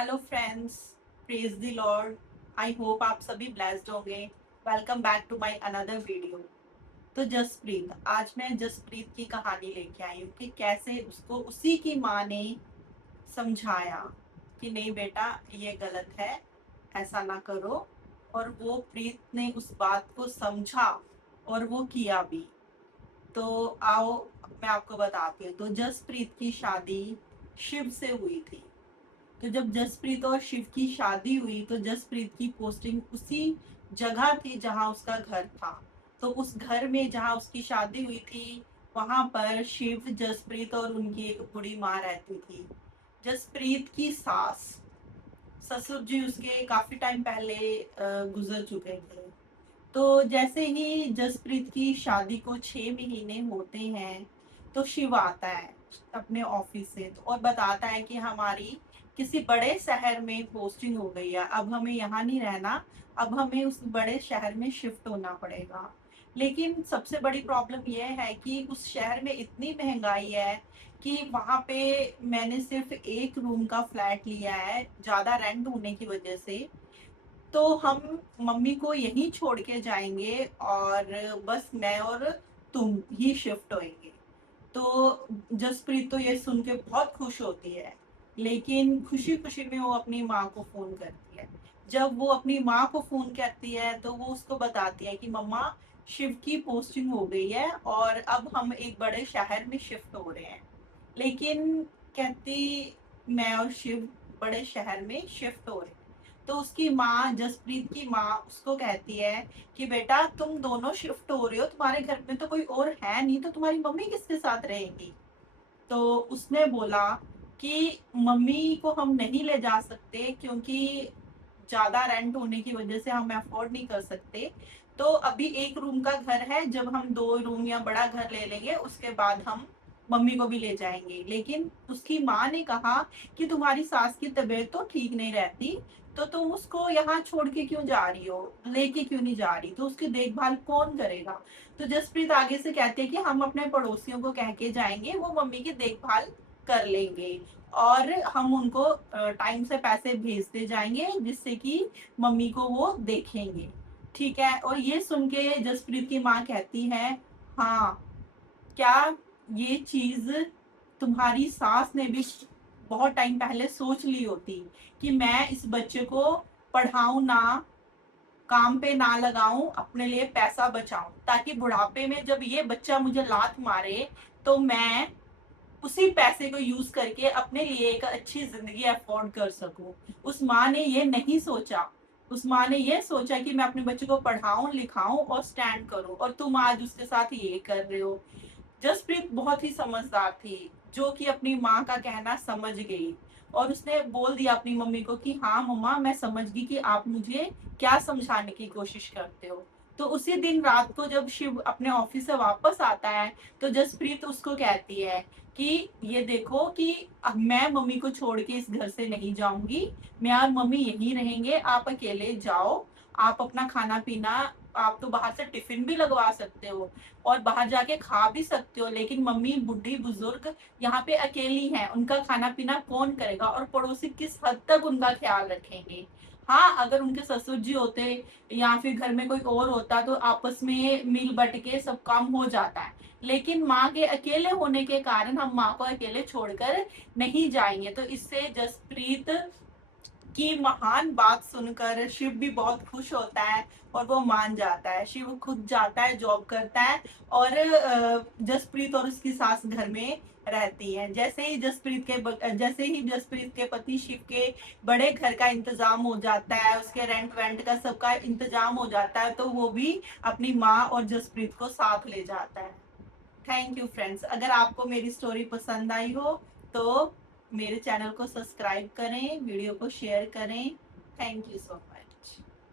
Hello friends, praise the Lord. I hope आप सभी blessed होंगे। Welcome back to my another video. तो जसप्रीत, आज मैं जसप्रीत की कहानी लेके आई हूँ कि कैसे उसको उसी की माँ ने समझाया कि नहीं बेटा, ये गलत है, ऐसा ना करो। और वो प्रीत ने उस बात को समझा और वो किया भी। तो आओ, मैं आपको बताती हूँ। तो जसप्रीत की शादी शिव से हुई थी। तो जब जसप्रीत और शिव की शादी हुई तो जसप्रीत की पोस्टिंग उसी जगह थी जहां उसका घर था। तो उस घर में जहां उसकी शादी हुई थी, वहां पर शिव, जसप्रीत और उनकी एक बूढ़ी माँ रहती थी। जसप्रीत की सास, ससुर जी उसके काफी टाइम पहले गुजर चुके थे। तो जैसे ही जसप्रीत की शादी को 6 महीने होते हैं, तो शिव आता है अपने ऑफिस से और बताता है कि हमारी किसी बड़े शहर में पोस्टिंग हो गई है, अब हमें यहाँ नहीं रहना, अब हमें उस बड़े शहर में शिफ्ट होना पड़ेगा। लेकिन सबसे बड़ी प्रॉब्लम यह है कि उस शहर में इतनी महंगाई है कि वहां पे मैंने सिर्फ एक रूम का फ्लैट लिया है, ज्यादा रेंट होने की वजह से। तो हम मम्मी को यहीं छोड़ के जाएंगे और बस मैं और तुम ही शिफ्ट होएंगे। तो जसप्रीत तो ये सुन के बहुत खुश होती है, लेकिन खुशी खुशी में वो अपनी माँ को फोन करती है। जब वो अपनी माँ को फोन करती है तो वो उसको बताती है कि मम्मा, शिव की पोस्टिंग हो गई है और अब हम एक बड़े शहर में शिफ्ट हो रहे हैं। लेकिन कहती, मैं और शिव बड़े शहर में शिफ्ट हो रहे हैं। तो उसकी माँ, जसप्रीत की माँ, उसको कहती है कि बेटा, तुम दोनों शिफ्ट हो रहे हो, तुम्हारे घर में तो कोई और है नहीं, तो तुम्हारी मम्मी किसके साथ रहेगी। तो उसने बोला कि मम्मी को हम नहीं ले जा सकते क्योंकि ज्यादा रेंट होने की वजह से हम अफोर्ड नहीं कर सकते। तो अभी एक रूम का घर है, जब हम 2 रूम या बड़ा घर ले लेंगे उसके बाद हम मम्मी को भी ले जाएंगे। लेकिन उसकी माँ ने कहा कि तुम्हारी सास की तबीयत तो ठीक नहीं रहती, तो तुम उसको यहाँ छोड़ के क्यों जा रही हो, लेके क्यों नहीं जा रही, तो उसकी देखभाल कौन करेगा। तो जसप्रीत आगे से कहते हैं कि हम अपने पड़ोसियों को कह के जाएंगे, वो मम्मी की देखभाल कर लेंगे और हम उनको टाइम से पैसे भेजते जाएंगे जिससे कि मम्मी को वो देखेंगे। ठीक है। और ये सुन के जसप्रीत की माँ कहती है, हाँ, क्या ये चीज तुम्हारी सास ने भी बहुत टाइम पहले सोच ली होती कि मैं इस बच्चे को पढ़ाऊं ना, काम पे ना लगाऊं, अपने लिए पैसा बचाऊं, ताकि बुढ़ापे में जब ये बच्चा मुझे लात मारे तो मैं उसी पैसे को यूज करके अपने लिए एक अच्छी जिंदगी अफोर्ड कर सकूं। उस माँ ने ये नहीं सोचा। उस माँ ने ये सोचा कि मैं अपने बच्चे को पढ़ाऊं, लिखाऊं और स्टैंड करूं, और तुम आज उसके साथ ये कर रहे हो। जसप्रीत बहुत ही समझदार थी, जो कि अपनी माँ का कहना समझ गई। और उसने बोल दिया अपनी मम्मी को कि हाँ मम्मा, मैं समझ गई कि आप मुझे क्या समझाने की कोशिश करते हो। तो उसी दिन रात को जब शिव अपने ऑफिस से वापस आता है, तो जसप्रीत उसको कहती है कि ये देखो कि अब मैं मम्मी को छोड़ के इस घर से नहीं जाऊंगी, मैं और मम्मी यहीं रहेंगे, आप अकेले जाओ, आप अपना खाना पीना, आप तो बाहर से टिफिन भी लगवा सकते हो और बाहर जाके खा भी सकते हो, लेकिन मम्मी बूढ़ी बुजुर्ग यहाँ पे अकेली हैं, उनका खाना पीना कौन करेगा और पड़ोसी किस हद तक उनका ख्याल रखेंगे। हाँ, अगर उनके ससुर जी होते या फिर घर में कोई और होता तो आपस में मिल बट के सब काम हो जाता है, लेकिन माँ के अकेले होने के कारण हम माँ को अकेले छोड़कर नहीं जाएंगे। तो इससे जसप्रीत की महान बात सुनकर शिव भी बहुत खुश होता है और वो मान जाता है। शिव खुद जाता है, जॉब करता है और जसप्रीत और उसकी सास घर में रहती है। जैसे ही जसप्रीत के पति शिव के बड़े घर का इंतजाम हो जाता है, उसके रेंट वेंट का सबका इंतजाम हो जाता है, तो वो भी अपनी माँ और जसप्रीत को साथ ले जाता है। Thank you friends. अगर आपको मेरी स्टोरी पसंद आई हो तो मेरे चैनल को सब्सक्राइब करें, वीडियो को शेयर करें। Thank you so much.